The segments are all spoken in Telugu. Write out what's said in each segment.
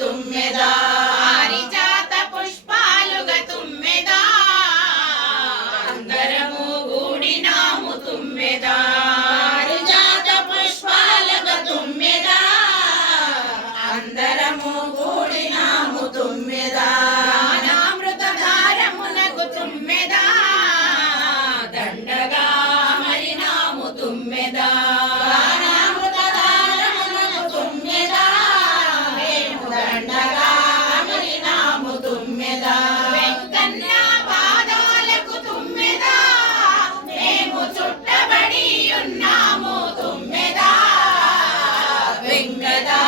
తుమ్మెదా పారిజాత పుష్పాలుగా తుమ్మెదా అందరము గూడినాము తుమ్మెదా పారిజాత పుష్పాలుగా తుమ్మెదా అందరము గూడినాము తుమ్మెదా జ్ఞానామృతధారమునకు తుమ్మెదా దండగా మరినాము తుమ్మెదా జ్ఞానామృతధారమునకు తుమ్మెదా మేము దండగా మరినాము తుమ్మెదా వెంకన్న పాదాలకు తుమ్మెదా మేము చుట్టబడి ఉన్నాము తుమ్మెదా వెంకటా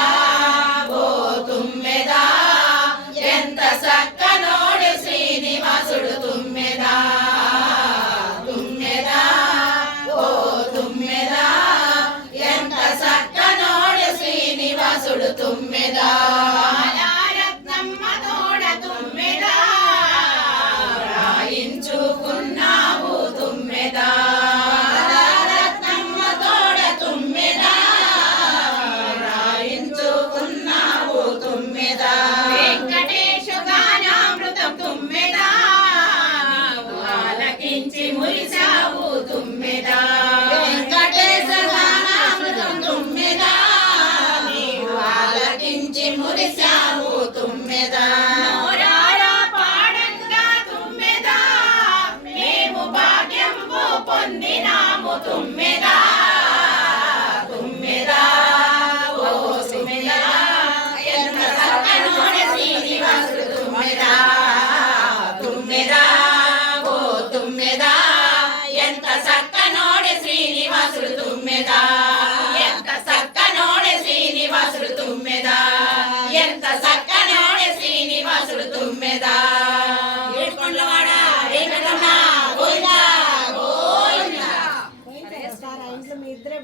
ఓ తుమ్మెదా ఎంత సక్కనోడు శ్రీనివాసుడు తుమ్మెదా తుమ్మెదా ఓ తుమ్మెదా ఎంత సక్కనోడు శ్రీనివాసుడు తుమ్మెదా బాలారత్నమ్మ తోడ తుమ్మెదా రాయించుకున్నావు తుమ్మెదా బాలారత్నమ్మ తోడ తుమ్మెదా రాయించుకున్నావు తుమ్మెదా వెంకటేశ గానామృతం తుమ్మెదా ఆలకించి మురిసావు తుమ్మెదా వెంకటేశ గానామృతం తుమ్మెదా నీవు ఆలకించి మురిసావు తుమ్మెదా నోరారా పాడంగా తుమ్మెదా మేము భాగ్యము పొందినాము తుమ్మెదా తుమ్మెదా ఓ తుమ్మెదా ఎంత సక్కనోడు శ్రీనివాసుడు తుమ్మెదా తుమ్మెదా ఓ తుమ్మెదా ఎంత సక్కనోడు శ్రీనివాసుడు తుమ్మెదా ఎంత సక్కనోడు శ్రీనివాసుడు తుమ్మెదా ఎంత సక్క